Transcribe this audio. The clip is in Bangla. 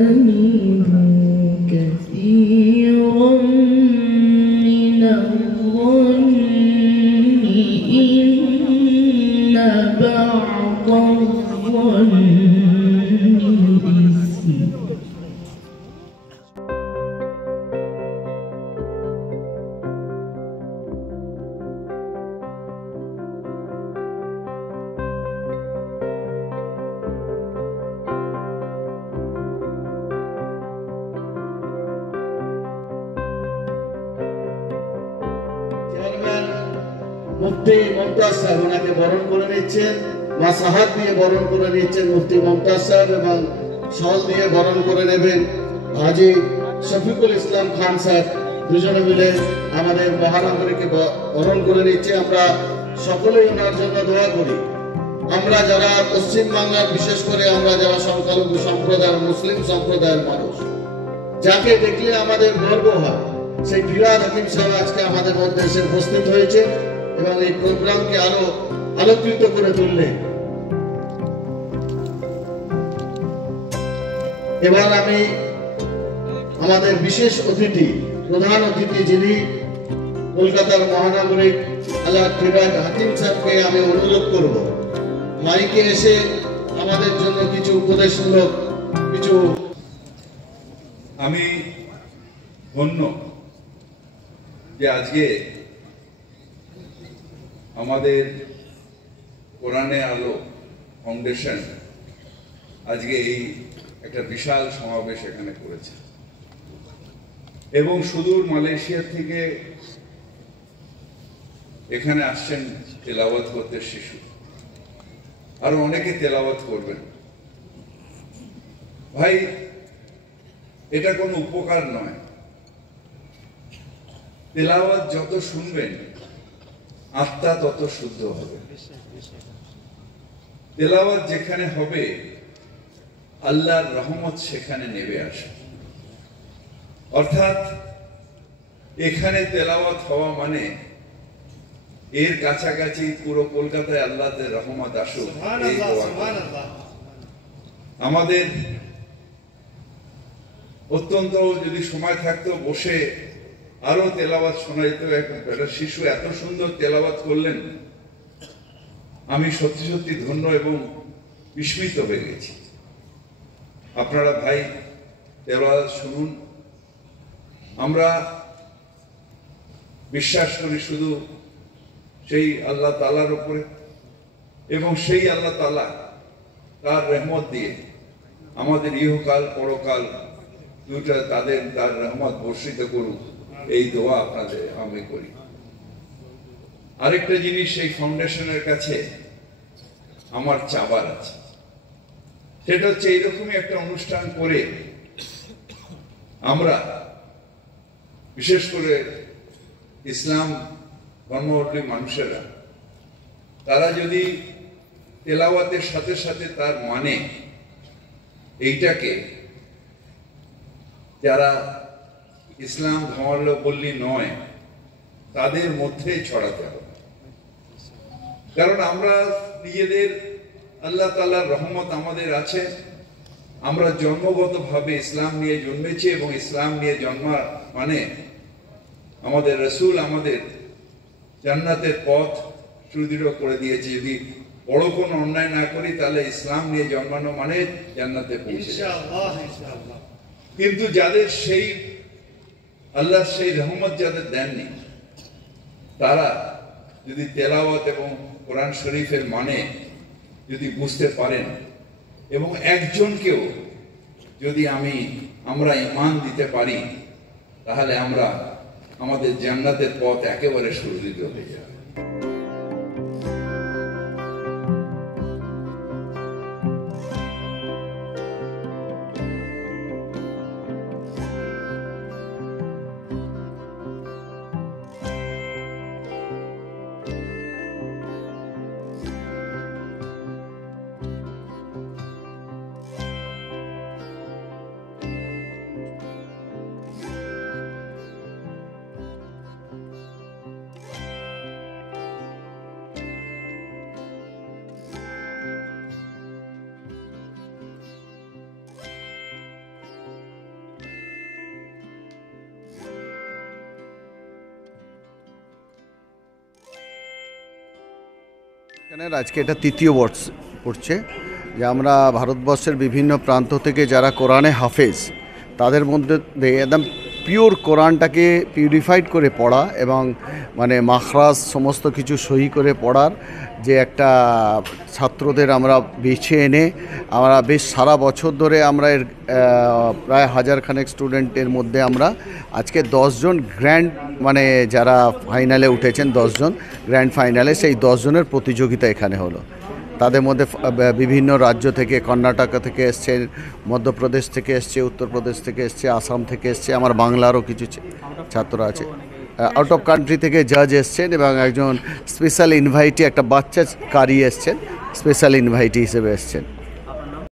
منه كثيرا من الظن إن بعض الظن إثم মুফতি মমতাজ সাহেব ওনাকে বরণ করে নিচ্ছেন, মাসাহাত দিয়ে বরণ করে নিচ্ছেন মুফতি মমতাজ সাহেব, এবং শল দিয়ে বরণ করে নেবেন হাজী শফিকুল ইসলাম খান সাহেব। দুজনে মিলে আমাদের মহানগরীকে বরণ করে নিচ্ছে। আমরা সকলেই ওনার জন্য দোয়া করি। আমরা যারা পশ্চিম বাংলার, বিশেষ করে আমরা যারা সংখ্যালঘু সম্প্রদায়ের, মুসলিম সম্প্রদায়ের মানুষ, যাকে দেখলে আমাদের গর্ব হয়, সেই ফিরাদ হাকিম সাহেব আজকে আমাদের মধ্যে এসে উপস্থিত হয়েছে এবং এই প্রোগ্রামকে আরো আলোকিত করে তুললেন। এবার আমি আমাদের বিশেষ অতিথি, প্রধান অতিথি যিনি কলকাতার মহানগরী আল্লাহ ফিরাদ হাকিম সাহেবকে আমি অনুরোধ করব মাইকে এসে আমাদের জন্য কিছু উপদেশমূলক কিছু। আমি ধন্য যে আজকে আমাদের কোরআনে আলো ফাউন্ডেশন আজকে এই একটা বিশাল সমাবেশ এখানে করেছে এবং সুদূর মালয়েশিয়া থেকে এখানে আসছেন তেলাওয়াত করতে শিশু, আরো অনেকে তেলাওয়াত করবেন। ভাই, এটা কোনো উপকার নয়। তেলাওয়াত যত শুনবেন আত্মা তত শুদ্ধ হবে। তেলাওয়াত যেখানে হবে আল্লাহর রহমত সেখানে নেমে আসে। অর্থাৎ এখানে তেলাওয়াত হওয়া মানে এর কাছাকাছি পুরো কলকাতায় আল্লাহর রহমত আসুক। আমাদের অত্যন্ত যদি সময় থাকতো বসে আরো তেলাওয়াত শোনাইতো। একটা শিশু এত সুন্দর তেলাওয়াত করলেন, আমি সত্যি সত্যি ধন্য এবং বিস্মিত হয়ে গেছি। আপনারা ভাই তেলাওয়াত শুনুন। আমরা বিশ্বাস করি শুধু সেই আল্লাহ তাআলার উপরে, এবং সেই আল্লাহ তাআলা তার রহমত দিয়ে আমাদের ইহকাল পরকাল দুটা তার রহমত বর্ষিত করুক, এই দোয়া আপনাদের আমি করি। আরেকটা জিনিস, এই ফাউন্ডেশনের কাছে আমার চাবার আছে, সেটা হচ্ছে এইরকমই একটা অনুষ্ঠান করে আমরা বিশেষ করে ইসলাম ধর্মাবলম্বী মানুষেরা তারা যদি তেলাওয়াতের সাথে সাথে তার মানে এইটাকে যারা ইসলাম ধর্মাবলম্বী নয় তাদের মধ্যে ছড়াতে হবে। কারণ আমরা নিজেদের আল্লাহ তাআলার রহমত আমাদের আছে, আমরা জন্মগতভাবে ইসলাম নিয়ে জন্মেছি এবং ইসলাম নিয়ে জন্মা মানে আমাদের রাসূল আমাদের জান্নাতের পথ সুদৃঢ় করে দিয়েছে। যদি বড় কোনো অন্যায় না করি তাহলে ইসলাম নিয়ে জন্মানো মানে জান্নাতে পৌঁছে ইনশাআল্লাহ। কিন্তু যাদের সেই আল্লাহ সেই রহমত যাদের দেননি, তারা যদি তেলাওয়াত এবং কোরআন শরীফের মানে যদি বুঝতে পারেন এবং একজনকেও যদি আমরা ঈমান দিতে পারি, তাহলে আমরা আমাদের জান্নাতের পথ একেবারে সুদৃঢ় হয়ে যাবে। এখানের আজকে এটা তৃতীয় বর্ষ পড়ছে যে আমরা ভারতবর্ষের বিভিন্ন প্রান্ত থেকে যারা কোরআনে হাফেজ তাদের মধ্যে দিয়ে একদম পিওর কোরআনটাকে পিউরিফাইড করে পড়া এবং মানে মাখরাজ সমস্ত কিছু সহি করে পড়ার যে একটা ছাত্রদের আমরা বেছে এনে আমরা বেশ সারা বছর ধরে আমরা এর প্রায় হাজারখানেক স্টুডেন্টের মধ্যে আমরা আজকে 10 জন গ্র্যান্ড মানে যারা ফাইনালে উঠেছেন 10 জন গ্র্যান্ড ফাইনালে সেই 10 জনের প্রতিযোগিতা এখানে হলো। তাদের মধ্যে বিভিন্ন রাজ্য থেকে কর্ণাটক থেকে এসছে, মধ্যপ্রদেশ থেকে এসছে, উত্তরপ্রদেশ থেকে এসছে, আসাম থেকে এসছে, আমার বাংলারও কিছু ছাত্র আছে। আউট অফ কান্ট্রি থেকে জাজ এসছেন এবং একজন স্পেশাল ইনভাইটি একটা বাচ্চা কারি এসছেন, স্পেশাল ইনভাইটি হিসেবে এসছেন।